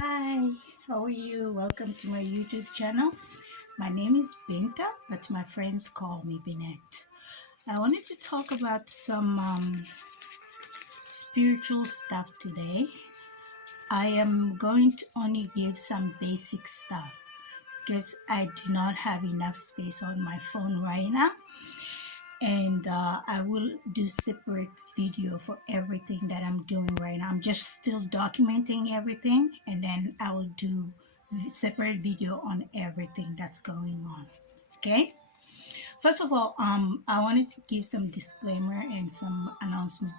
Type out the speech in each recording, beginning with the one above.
Hi, how are you? Welcome to my YouTube channel. My name is Binta, but my friends call me Binette. I wanted to talk about some spiritual stuff today. I am going to only give some basic stuff because I do not have enough space on my phone right now. And I will do separate video for everything that I'm doing right now. I'm just still documenting everything, and then I will do separate video on everything that's going on. Okay, first of all, I wanted to give some disclaimer and some announcement.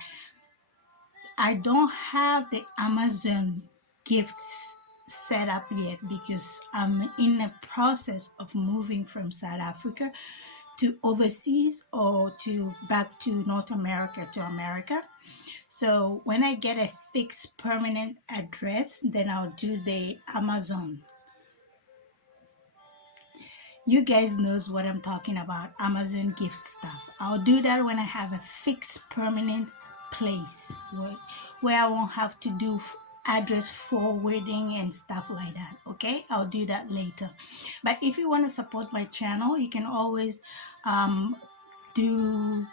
I don't have the Amazon gifts set up yet because I'm in the process of moving from South Africa to overseas or to back to North America to America. So when I get a fixed permanent address, then I'll do the Amazon. You guys knows what I'm talking about, Amazon gift stuff. I'll do that when I have a fixed permanent place where I won't have to do address forwarding and stuff like that. Okay, I'll do that later. But if you want to support my channel, you can always do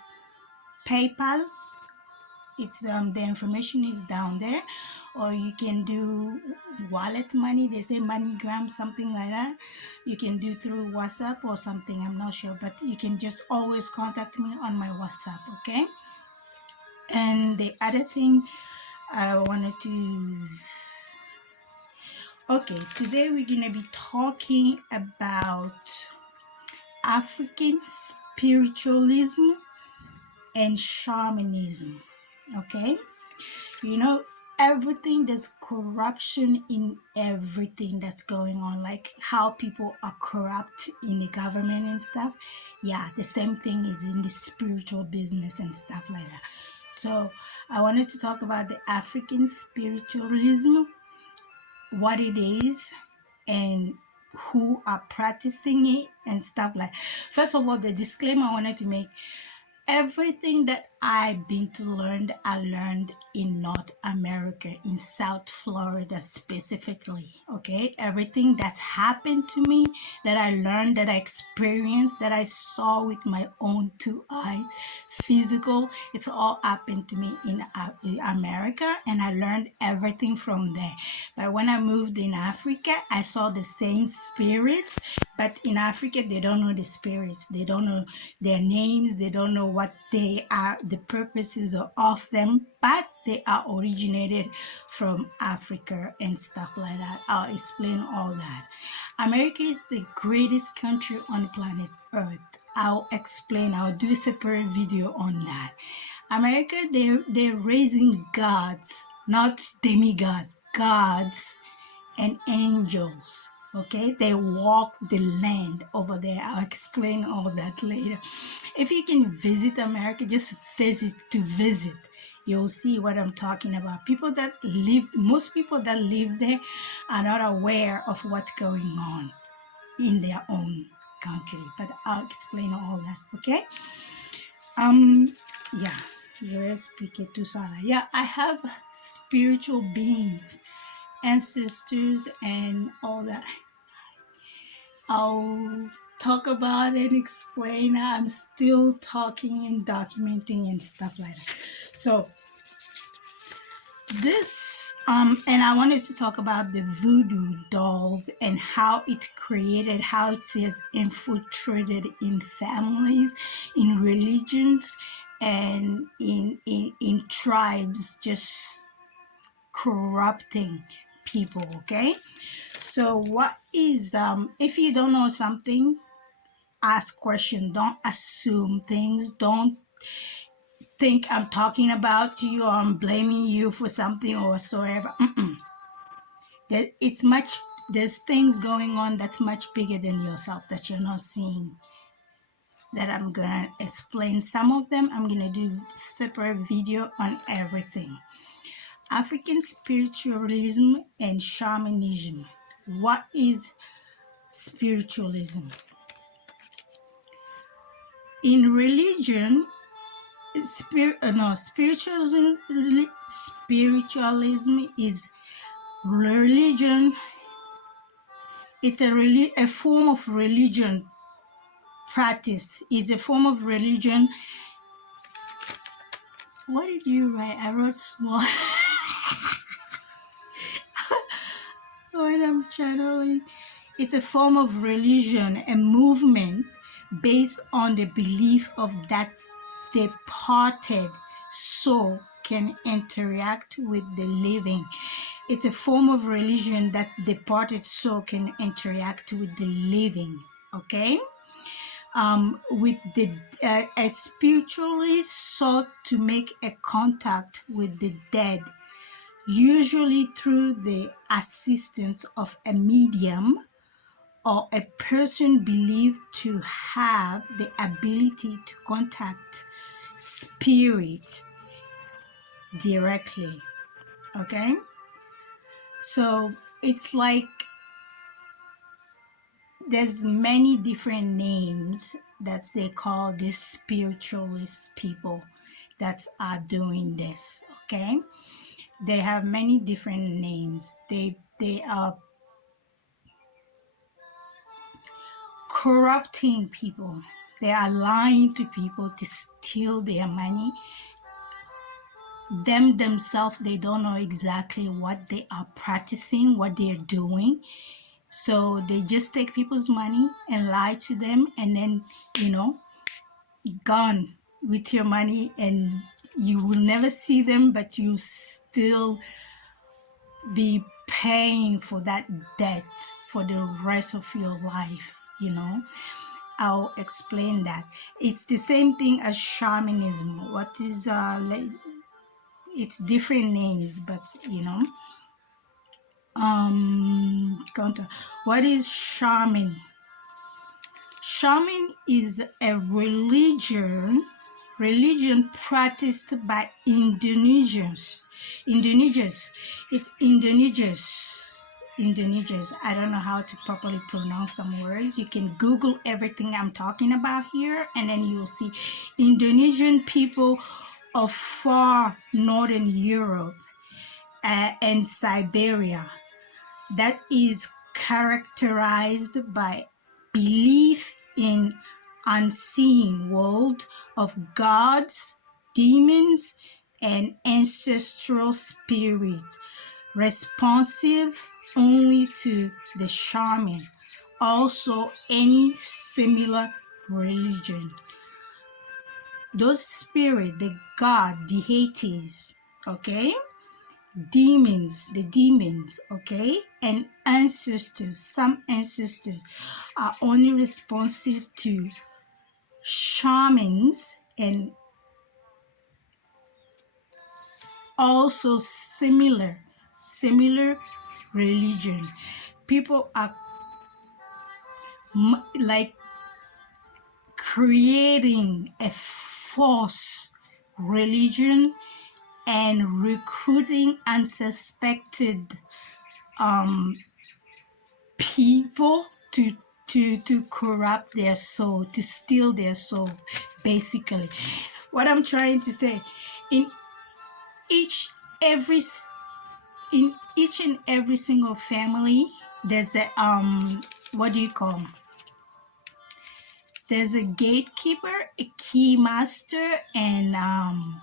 PayPal. It's the information is down there, or you can do wallet money. They say MoneyGram, something like that. You can do through WhatsApp or something, I'm not sure, but you can just always contact me on my WhatsApp. Okay, and the other thing I wanted to today we're gonna be talking about African spiritualism and shamanism. Okay, you know, everything, there's corruption in everything that's going on, like how people are corrupt in the government and stuff. Yeah, the same thing is in the spiritual business and stuff like that. So I wanted to talk about the African spiritualism, what it is, and who are practicing it and stuff like. First of all, the disclaimer I wanted to make: everything that I've been to learn, I learned in North America, in South Florida specifically. Okay, everything that's happened to me, that I learned, that I experienced, that I saw with my own two eyes, physical, it's all happened to me in America, and I learned everything from there. But when I moved in Africa, I saw the same spirits, but in Africa they don't know the spirits, they don't know their names, they don't know what they are, the purposes of them, but they are originated from Africa and stuff like that. I'll explain all that. America is the greatest country on planet Earth. I'll explain, I'll do a separate video on that. America, they're raising gods, not demigods, gods and angels. Okay, they walk the land over there. I'll explain all that later. If you can visit America, just visit, you'll see what I'm talking about. Most people that live there are not aware of what's going on in their own country, but I'll explain all that. Okay, yeah, yeah, I have spiritual beings, ancestors, and all that. I'll talk about and explain. I'm still talking and documenting and stuff like that. So this and I wanted to talk about the voodoo dolls and how it created, how it is infiltrated in families, in religions, and in tribes, just corrupting people. Okay, so what is if you don't know something, ask questions, don't assume things, don't think I'm talking about you or I'm blaming you for something or whatsoever. There's things going on that's much bigger than yourself that you're not seeing, that I'm gonna explain some of them. I'm gonna do separate video on everything. African spiritualism and shamanism. What is spiritualism? In religion, spiritualism is Religion, it's a form of religion practice, is a form of religion. What did you write? I wrote small. When I'm channeling, it's a form of religion, a movement based on the belief of that departed soul can interact with the living. It's a form of religion that departed soul can interact with the living. Okay. With the a spiritualist sought to make a contact with the dead, usually through the assistance of a medium or a person believed to have the ability to contact spirit directly. Okay, so it's like there's many different names that they call these spiritualist people that are doing this. Okay, they have many different names. They are corrupting people. They are lying to people to steal their money. Themselves, they don't know exactly what they are practicing, what they're doing. So they just take people's money and lie to them, and then, gone with your money, and you will never see them, but you still be paying for that debt for the rest of your life. I'll explain that. It's the same thing as shamanism. What is it's different names, but counter. What is shaman? Shaman is a religion practiced by Indonesians. It's Indonesians. I don't know how to properly pronounce some words. You can Google everything I'm talking about here, and then you will see Indonesian people of far northern Europe and Siberia. That is characterized by belief in unseen world of gods, demons, and ancestral spirits, responsive only to the shaman. Also, any similar religion. Those spirits, the god, the deities, okay? The demons, okay? And ancestors, some ancestors are only responsive to shamans and also similar religion. People are like creating a false religion and recruiting unsuspected people to corrupt their soul, to steal their soul, basically. What I'm trying to say, in each and every single family, there's a what do you call them? There's a gatekeeper, a key master, and I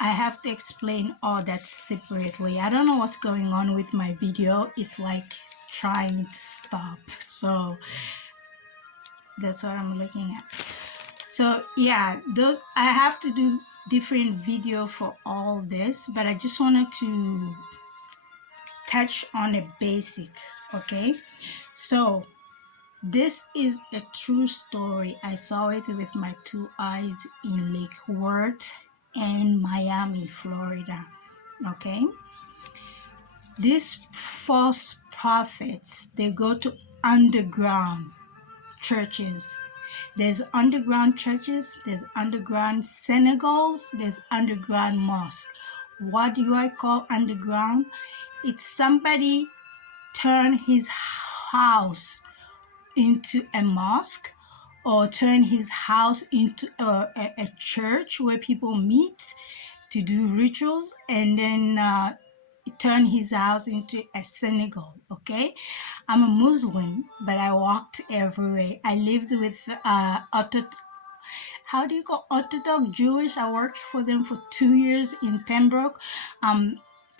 have to explain all that separately. I don't know what's going on with my video. It's like trying to stop. So that's what I'm looking at. So yeah, I have to do different video for all this, but I just wanted to touch on a basic, okay? So this is a true story. I saw it with my 2 eyes in Lake Worth and Miami, Florida. Okay, these false prophets, they go to underground churches. There's underground churches, there's underground synagogues, there's underground mosques. What do I call underground? It's somebody turn his house into a mosque, or turn his house into a church where people meet to do rituals, and then turn his house into a synagogue. Okay, I'm a Muslim, but I walked everywhere. I lived with how do you call Orthodox Jewish? I worked for them for 2 years in Pembroke.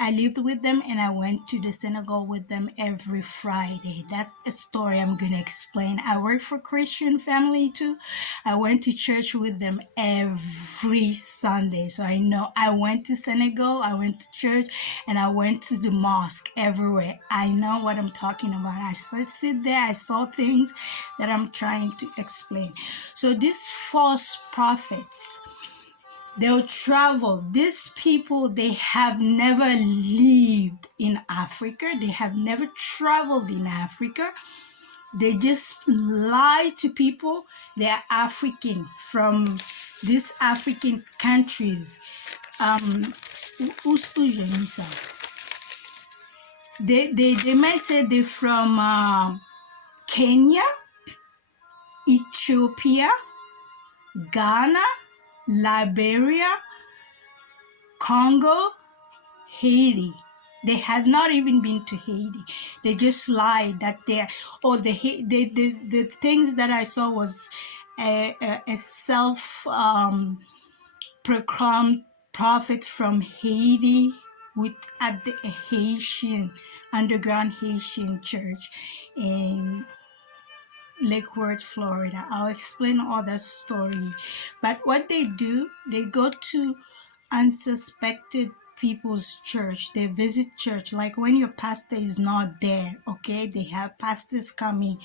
I lived with them and I went to the synagogue with them every Friday. That's a story I'm going to explain. I worked for Christian family too. I went to church with them every Sunday. So I know I went to synagogue, I went to church, and I went to the mosque everywhere. I know what I'm talking about. I sit there, I saw things that I'm trying to explain. So these false prophets, they'll travel. These people, they have never lived in Africa. They have never traveled in Africa. They just lie to people. They are African from these African countries. They might say they're from Kenya, Ethiopia, Ghana, Liberia, Congo, Haiti. They had not even been to Haiti. They just lied that they're, or the things that I saw was a self proclaimed prophet from Haiti with at the Haitian underground Haitian church in Lake Worth, Florida. I'll explain all that story. But what they do, they go to unsuspected people's church. They visit church. Like when your pastor is not there, okay? They have pastors coming.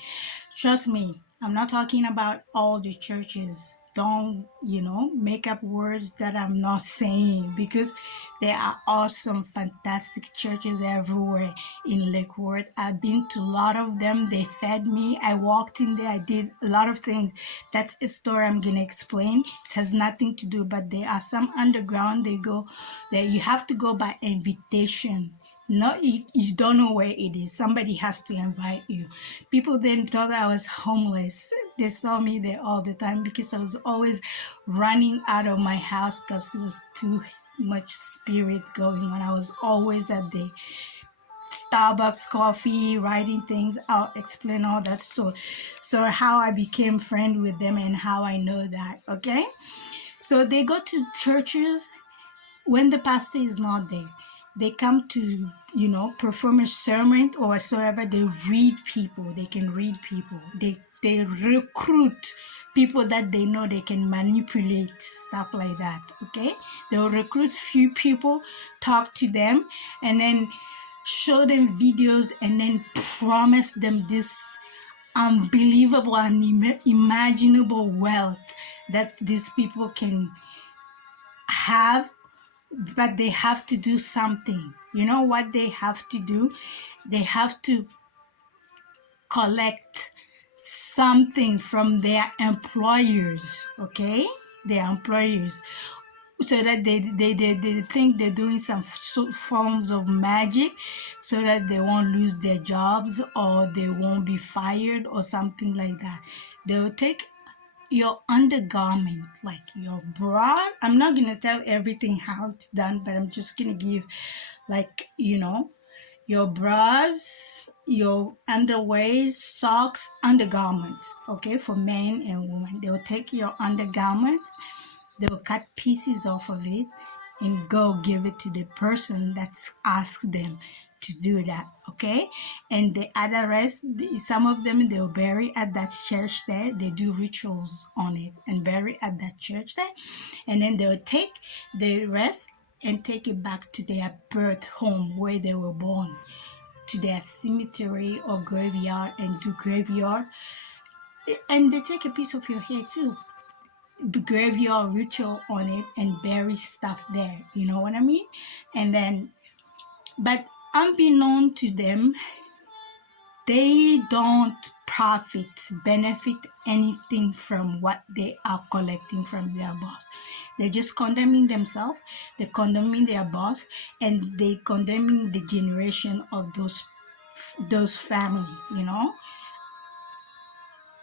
Trust me, I'm not talking about all the churches. Don't, make up words that I'm not saying, because there are awesome, fantastic churches everywhere in Lake Worth. I've been to a lot of them. They fed me. I walked in there. I did a lot of things. That's a story I'm going to explain. It has nothing to do, but there are some underground. They go there. You have to go by invitation. No, you don't know where it is. Somebody has to invite you. People then thought I was homeless. They saw me there all the time because I was always running out of my house because it was too much spirit going on. I was always at the Starbucks coffee, writing things out, explain all that. So how I became friend with them and how I know that, okay? So they go to churches when the pastor is not there. They come to, perform a sermon or whatsoever. They read people. They can read people. They recruit people that they know they can manipulate, stuff like that, okay? They'll recruit few people, talk to them, and then show them videos, and then promise them this unbelievable and imaginable wealth that these people can have. But they have to do something. You know what they have to do? They have to collect something from their employers, okay? Their employers. So that they think they're doing some forms of magic so that they won't lose their jobs or they won't be fired or something like that. They'll take your undergarment, like your bra. I'm not going to tell everything how it's done, but I'm just going to give, like, your bras, your underwears, socks, undergarments, okay, for men and women. They will take your undergarments, they will cut pieces off of it and go give it to the person that's asked them to do that, okay? And the other rest, some of them, they'll bury at that church there. They do rituals on it and bury at that church there. And then they'll take the rest and take it back to their birth home where they were born, to their cemetery or graveyard, and do graveyard. And they take a piece of your hair too, graveyard ritual on it, and bury stuff there. You know what I mean? And then, but unbeknown to them, they don't benefit anything from what they are collecting from their boss. They're just condemning themselves, they're condemning their boss, and they condemning the generation of those family,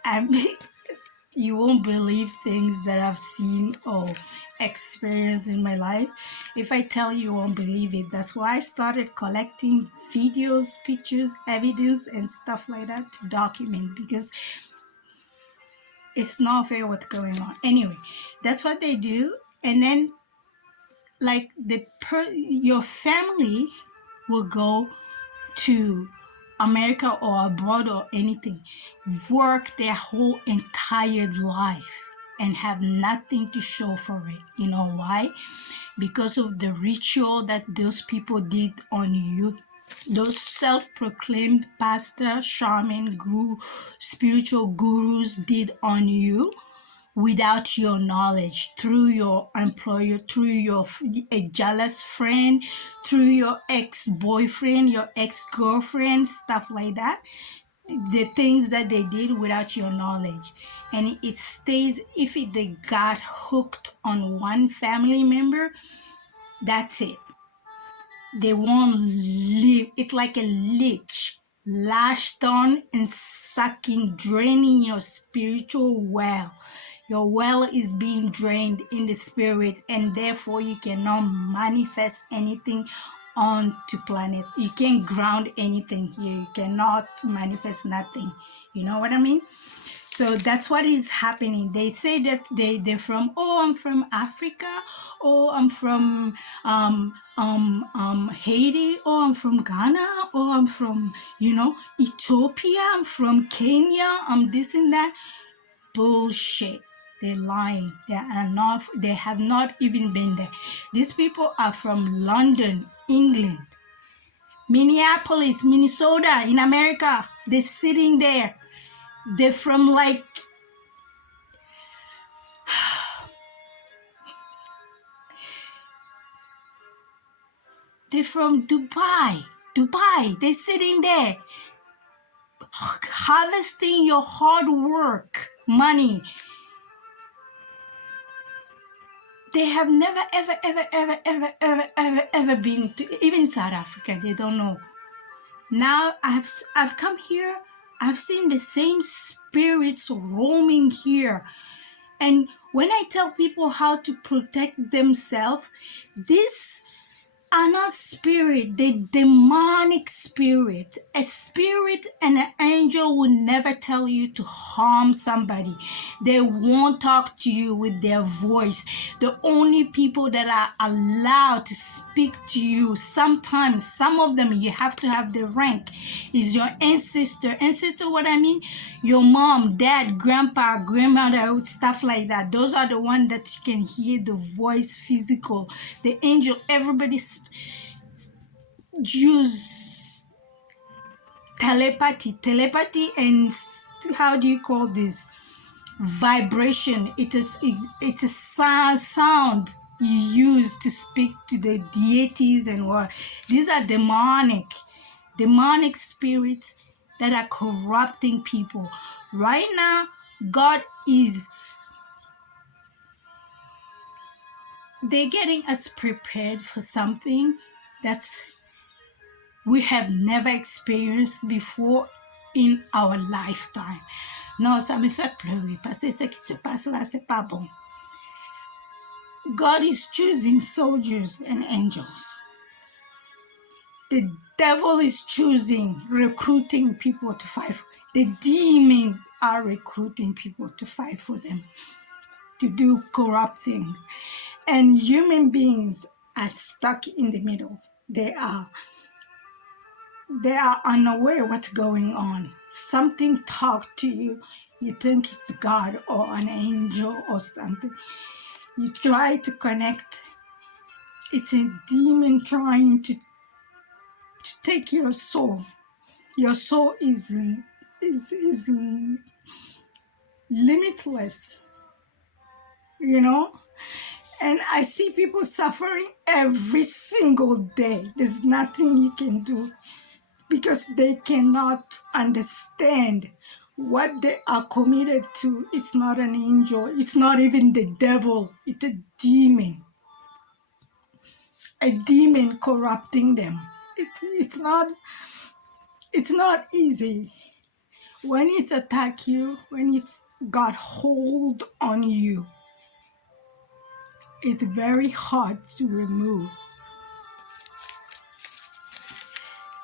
I mean, You won't believe things that I've seen or experienced in my life. If I tell you, you won't believe it. That's why I started collecting videos, pictures, evidence, and stuff like that to document, because it's not fair what's going on. Anyway, that's what they do. And then, like, your family will go to America or abroad or anything, work their whole entire life and have nothing to show for it. You know why? Because of the ritual that those people did on you. Those self-proclaimed pastor, shaman, guru, spiritual gurus did on you without your knowledge, through your employer, through a jealous friend, through your ex-boyfriend, your ex-girlfriend, stuff like that. The things that they did without your knowledge. And it stays, if they got hooked on one family member, that's it. They won't leave. It's like a leech, lashed on and sucking, draining your spiritual well. Your well is being drained in the spirit, and therefore you cannot manifest anything onto planet. You can't ground anything here. You cannot manifest nothing. You know what I mean? So that's what is happening. They say that they're from, oh, I'm from Africa, oh, I'm from Haiti, oh, I'm from Ghana, oh, I'm from, Ethiopia, I'm from Kenya, I'm this and that. Bullshit. They're lying. They have not even been there. These people are from London, England, Minneapolis, Minnesota, in America. They're sitting there. They're from they're from Dubai. They're sitting there harvesting your hard work money. They have never, ever been to even South Africa. They don't know. Now I've come here. I've seen the same spirits roaming here. And when I tell people how to protect themselves, this are not spirit, the demonic spirit. A spirit and an angel will never tell you to harm somebody. They won't talk to you with their voice. The only people that are allowed to speak to you, sometimes, some of them, you have to have the rank, is your ancestor. Ancestor, what I mean? Your mom, dad, grandpa, grandmother, stuff like that. Those are the ones that you can hear the voice, physical. The angel, everybody use telepathy and how do you call this, vibration. It's a sound you use to speak to the deities and what. These are demonic spirits that are corrupting people right now. They're getting us prepared for something that's we have never experienced before in our lifetime. Non, ça me fait pleurer parce que ce qui se passe là, c'est pas bon. God is choosing soldiers and angels. The devil is choosing, recruiting people to fight. The demons are recruiting people to fight for them, to do corrupt things. And human beings are stuck in the middle. They are unaware what's going on. Something talk to you. You think it's God or an angel or something. You try to connect. It's a demon trying to take your soul. Your soul is limitless, And I see people suffering every single day. There's nothing you can do because they cannot understand what they are committed to. It's not an angel. It's not even the devil. It's a demon. A demon corrupting them. It's not easy. When it's attack you, when it's got hold on you, it's very hard to remove.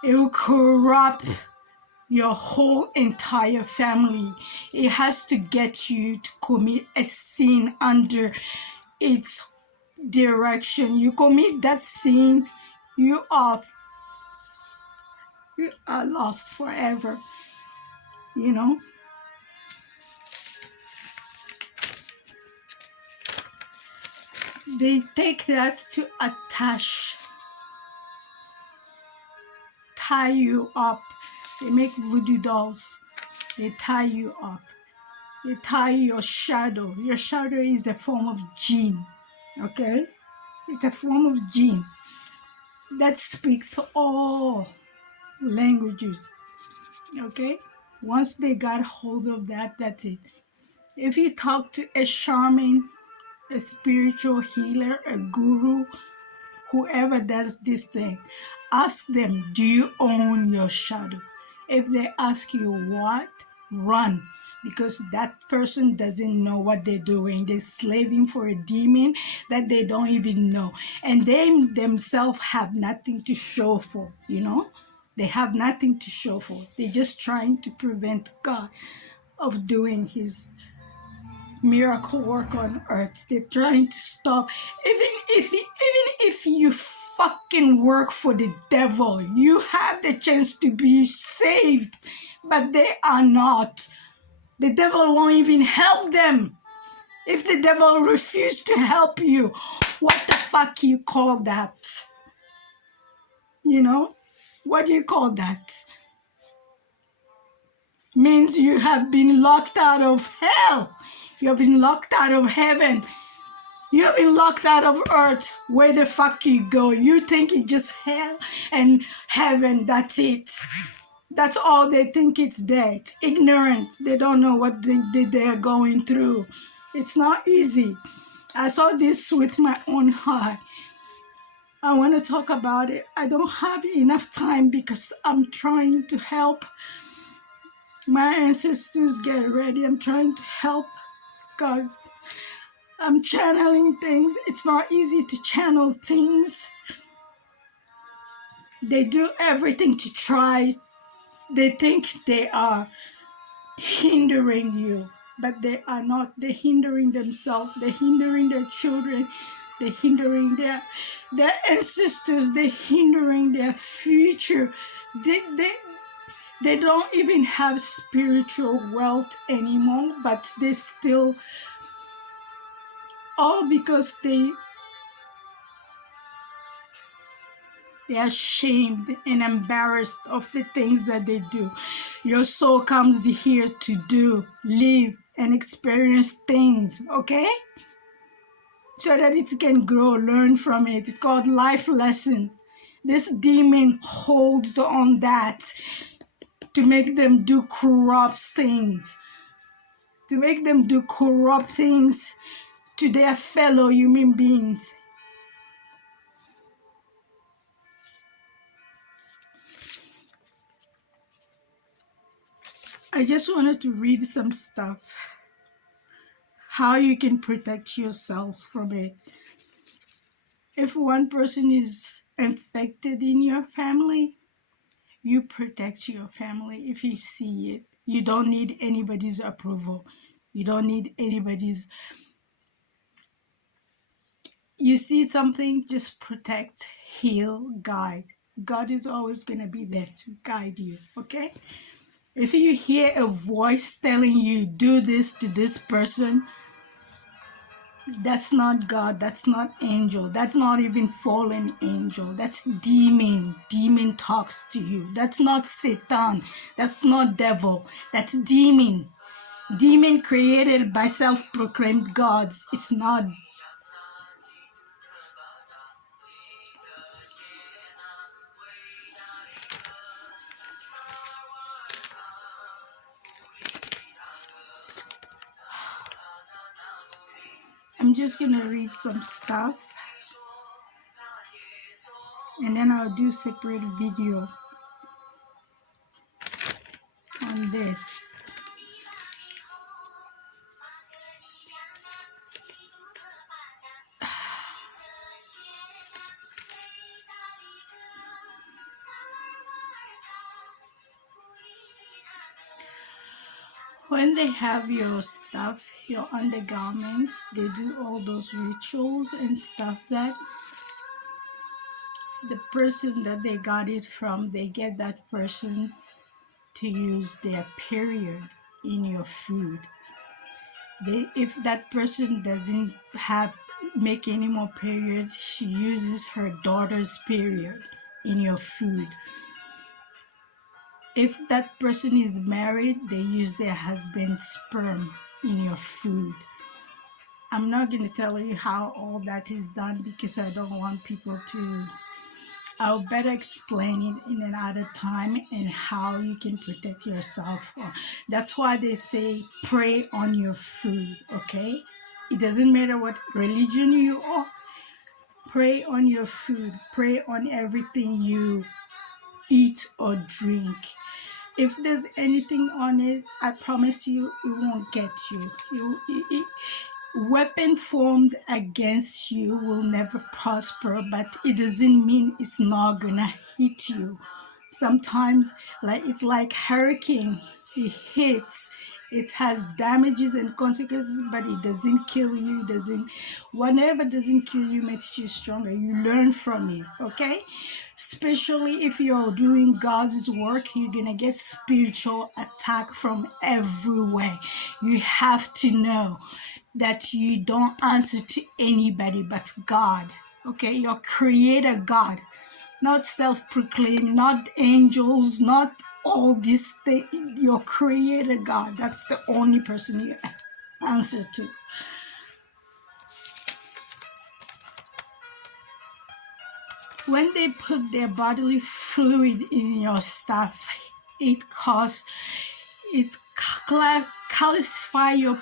It will corrupt your whole entire family. It has to get you to commit a sin under its direction. You commit that sin, you are lost forever. You know, they take that to tie you up. They make voodoo dolls. They tie you up. They tie your shadow. Your shadow is a form of jinn. Okay? It's a form of jinn that speaks all languages. Okay? Once they got hold of that, that's it. If you talk to a shaman, a spiritual healer, a guru, whoever does this thing, ask them, do you own your shadow? If they ask you what, run, because that person doesn't know what they're doing. They're slaving for a demon that they don't even know. And they themselves have nothing to show for, you know? They have nothing to show for. They're just trying to prevent God of doing his miracle work on earth. They're trying to stop. Even if you fucking work for the devil, you have the chance to be saved, but they are not. The devil won't even help them. If the devil refuses to help you, what the fuck you call that? You know? What do you call that? Means you have been locked out of hell. You have been locked out of heaven. You have been locked out of earth. Where the fuck you go? You think it's just hell and heaven, that's it. That's all they think it's there. It's ignorant. They don't know what they're going through. It's not easy. I saw this with my own eye. I want to talk about it. I don't have enough time because I'm trying to help my ancestors get ready. I'm trying to help God. I'm channeling things. It's not easy to channel things. They do everything to try. They think they are hindering you, but they are not. They're hindering themselves. They're hindering their children. They're hindering their ancestors. They're hindering their future. They don't even have spiritual wealth anymore, but they still, all because they are ashamed and embarrassed of the things that they do. Your soul comes here to do, live, and experience things, okay? So that it can grow, learn from it. It's called life lessons. This demon holds on that to make them do corrupt things. To make them do corrupt things to their fellow human beings. I just wanted to read some stuff. How you can protect yourself from it. If one person is infected in your family, you protect your family if you see it. You don't need anybody's approval. You don't need anybody's... You see something, just protect, heal, guide. God is always going to be there to guide you, okay? If you hear a voice telling you, do this to this person, that's not God, that's not angel, that's not even fallen angel, that's demon. Demon talks to you. That's not Satan, that's not devil, that's demon. Demon created by self-proclaimed gods. It's not. I'm just gonna read some stuff and then I'll do separate video on this. When they have your stuff, your undergarments, they do all those rituals and stuff that the person that they got it from, they get that person to use their period in your food. If that person doesn't make any more periods, she uses her daughter's period in your food. If that person is married, they use their husband's sperm in your food. I'm not going to tell you how all that is done because I don't want people to. I'll better explain it in another time and how you can protect yourself. That's why they say pray on your food, okay? It doesn't matter what religion you are. Pray on your food. Pray on everything you eat or drink. If there's anything on it, I promise you, it won't get you. Weapon formed against you will never prosper, but it doesn't mean it's not gonna hit you. Sometimes, it's like hurricane. It hits. It has damages and consequences, but it doesn't kill you. Whatever doesn't kill you makes you stronger. You learn from it, okay? Especially if you're doing God's work, you're gonna get spiritual attack from everywhere. You have to know that you don't answer to anybody but God, okay? Your creator God, not self-proclaimed, not angels, not all these things. Your creator God, that's the only person you answer to. When they put their bodily fluid in your stuff, it calcify your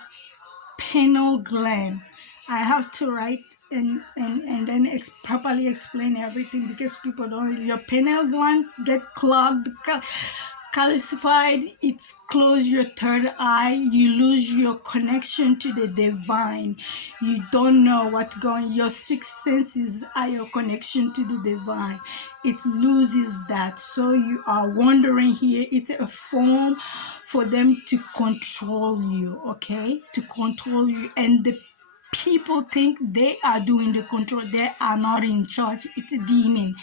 pineal gland. I have to write and then properly explain everything because people don't. Your pineal gland get clogged, calcified. It's close your third eye. You lose your connection to the divine. You don't know what's going. Your sixth senses are your connection to the divine. It loses that. So you are wandering here. It's a form for them to control you, okay? To control you. And the people think they are doing the control. They are not in charge. It's a demon.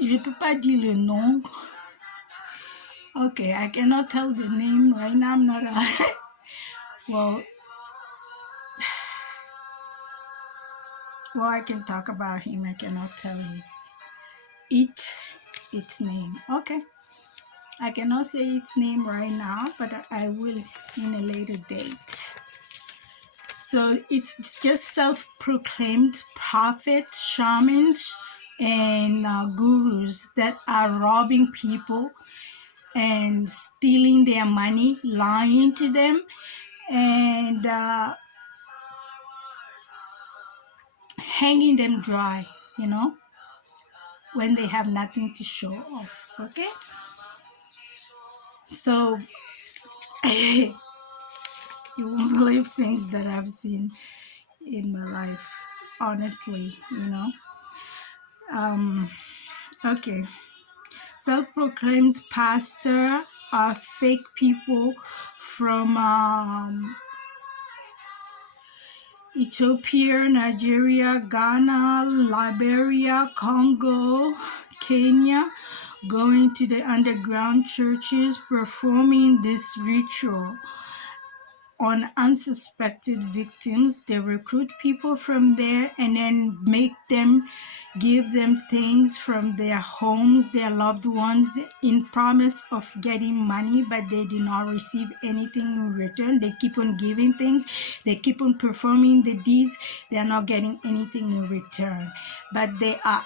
Je peux pas dire le nom. Okay, I cannot tell the name right now. I'm not. Well, I can talk about him. I cannot tell its name. Okay. I cannot say its name right now, but I will in a later date. So it's just self-proclaimed prophets, shamans, and gurus that are robbing people and stealing their money, lying to them, and hanging them dry, when they have nothing to show off, okay? So, you won't believe things that I've seen in my life, honestly, Okay. Self-proclaimed pastor are fake people from Ethiopia, Nigeria, Ghana, Liberia, Congo, Kenya, going to the underground churches, performing this ritual on unsuspected victims. They recruit people from there and then give them things from their homes, their loved ones, in promise of getting money, but they do not receive anything in return. They keep on giving things. They keep on performing the deeds. They are not getting anything in return. But they are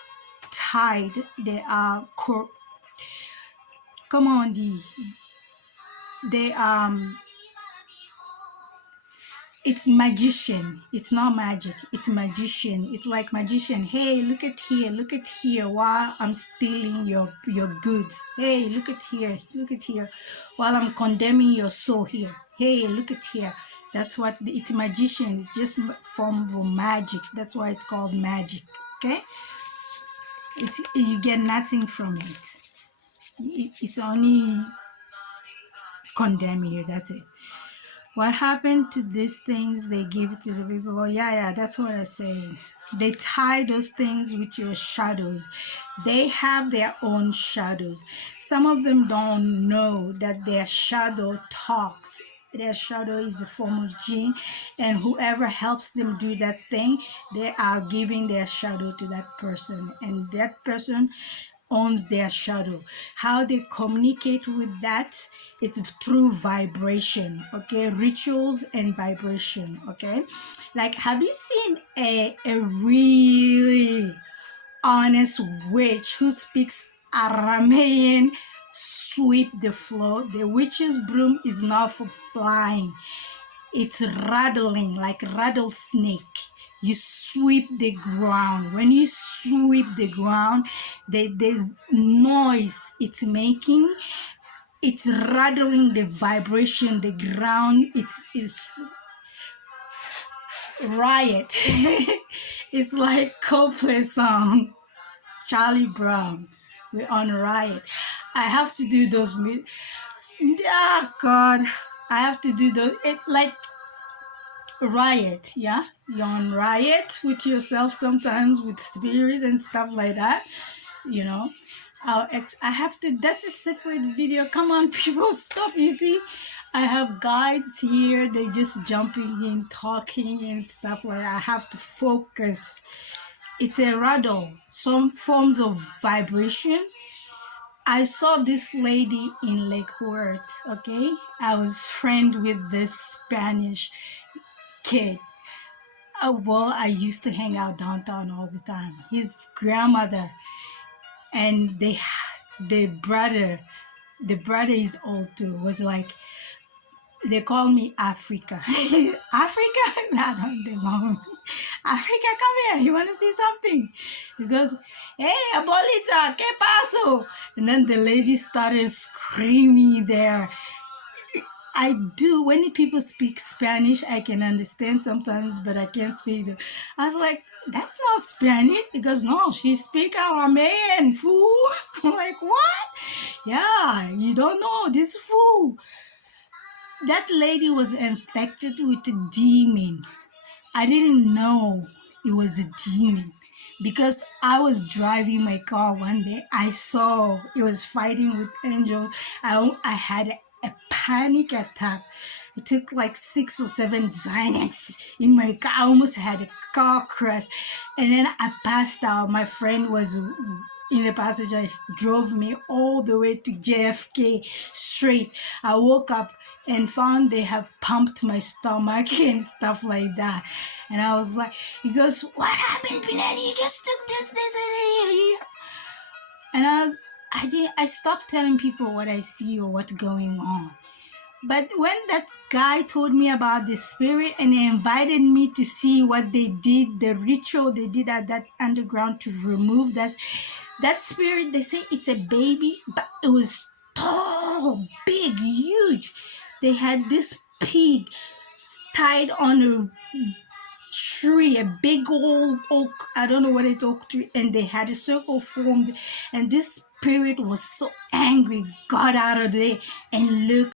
tied. They are, it's magician. It's not magic. It's magician. It's like magician. Hey, look at here. Look at here. While I'm stealing your goods. Hey, look at here. Look at here. While I'm condemning your soul here. Hey, look at here. That's what it's magician. It's just form of magic. That's why it's called magic. Okay. It's you get nothing from it. It's only condemn you. That's it. What happened to these things they give to the people? Well, yeah, that's what I say. They tie those things with your shadows. They have their own shadows. Some of them don't know that their shadow talks. Their shadow is a form of jinn, and whoever helps them do that thing, they are giving their shadow to that person, and that person owns their shadow. How they communicate with that, it's through vibration. Okay, rituals and vibration. Okay, like, have you seen a really honest witch who speaks Aramean sweep the floor? The witch's broom is not for flying, it's rattling like rattlesnake. You sweep the ground. When you sweep the ground, the noise it's making, it's rattling the vibration, the ground, it's riot. It's like Coldplay song, Charlie Brown. We're on riot. I have to do those. Ah, God, I have to do those. It like riot. Yeah, you're on riot with yourself sometimes, with spirit and stuff like that. You know, I have to. That's a separate video. Come on, people, stop. You see, I have guides here. They just jumping in, talking and stuff like that. I have to focus. It's a rattle. Some forms of vibration. I saw this lady in Lake Worth. Okay, I was friend with this Spanish kid. Well, I used to hang out downtown all the time. His grandmother and the brother is old too. Was like, they call me Africa. Africa, I don't belong. Africa, come here. You want to see something? He goes, hey, abuelita, ¿qué pasó? And then the lady started screaming there. I do. When people speak Spanish, I can understand sometimes, but I can't speak it. I was like, that's not Spanish. He goes, no, she speak Aramean, fool. I'm like, what? Yeah, you don't know this fool. That lady was infected with a demon. I didn't know it was a demon because I was driving my car one day. I saw it was fighting with Angel. I had a panic attack. It took like 6 or 7 Xanax in my car. I almost had a car crash. And then I passed out. My friend was in the passenger, drove me all the way to JFK straight. I woke up and found they have pumped my stomach and stuff like that. And I was like, he goes, what happened, Pinedi? You just took this, and I stopped telling people what I see or what's going on. But when that guy told me about the spirit and he invited me to see what they did, the ritual they did at that underground to remove that spirit, they say it's a baby, but it was tall, big, huge. They had this pig tied on a tree, a big old oak, I don't know what it's oak tree, and they had a circle formed, and this spirit was so angry, got out of there and looked